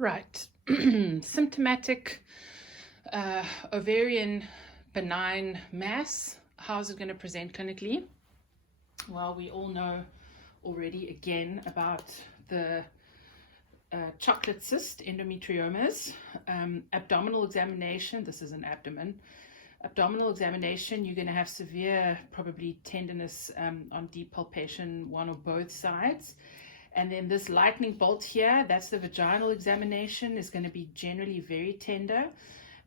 Right. Symptomatic ovarian benign mass. How's it going to present clinically? Well, we all know already again about the chocolate cyst, endometriomas. Abdominal examination, this is an abdomen. Abdominal examination, you're going to have severe, probably tenderness on deep palpation, one or both sides. And then this lightning bolt here, that's the vaginal examination, is going to be generally very tender.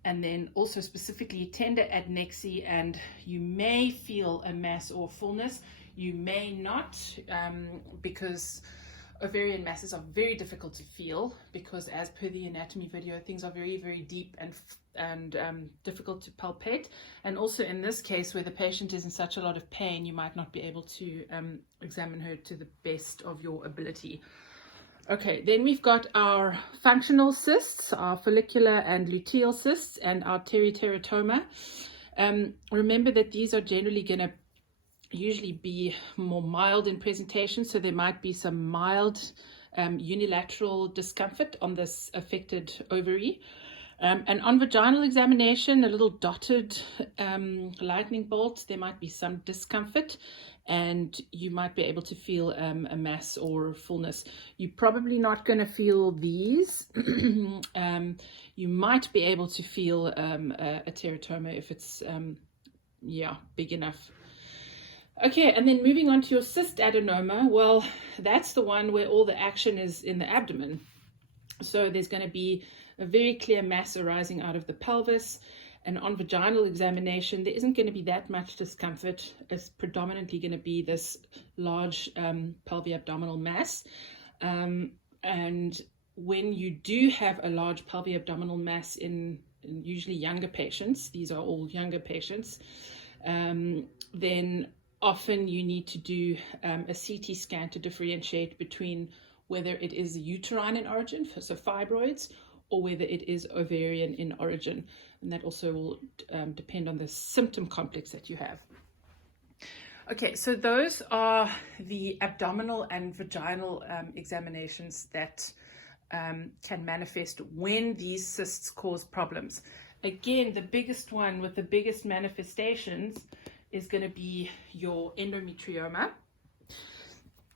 And then also specifically tender adnexy, and you may feel a mass or fullness. You may not, because ovarian masses are very difficult to feel, because as per the anatomy video, things are very, very deep and difficult to palpate. And also in this case, where the patient is in such a lot of pain, you might not be able to examine her to the best of your ability. Okay, then we've got our functional cysts, our follicular and luteal cysts, and our teratoma. Remember that these are generally going to usually be more mild in presentation, so there might be some mild unilateral discomfort on this affected ovary. And on vaginal examination, a little dotted lightning bolt, there might be some discomfort, and you might be able to feel a mass or fullness. You're probably not going to feel these. You might be able to feel a teratoma if it's big enough. Okay, and then moving on to your cyst adenoma. Well, that's the one where all the action is in the abdomen. So there's going to be a very clear mass arising out of the pelvis. And on vaginal examination, there isn't going to be that much discomfort. It's predominantly going to be this large pelvic-abdominal mass. And when you do have a large pelvic-abdominal mass in usually younger patients, these are all younger patients, then often you need to do a CT scan to differentiate between whether it is uterine in origin, so fibroids, or whether it is ovarian in origin. And that also will depend on the symptom complex that you have. Okay, so those are the abdominal and vaginal examinations that can manifest when these cysts cause problems. Again, the biggest one with the biggest manifestations is going to be your endometrioma.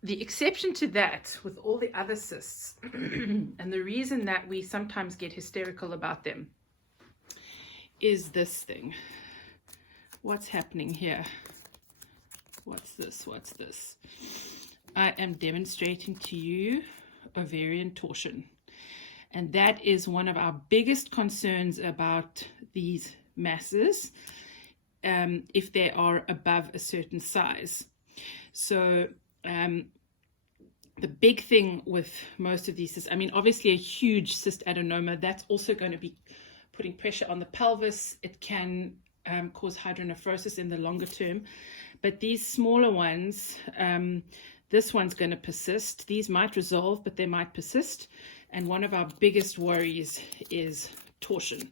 The exception to that with all the other cysts, and the reason that we sometimes get hysterical about them, is this thing. What's happening here? What's this? What's this? I am demonstrating to you ovarian torsion. And that is one of our biggest concerns about these masses, if they are above a certain size. So the big thing with most of these is, obviously a huge cyst adenoma, that's also going to be putting pressure on the pelvis. It can cause hydronephrosis in the longer term. But these smaller ones, this one's going to persist. These might resolve, but they might persist. And one of our biggest worries is torsion.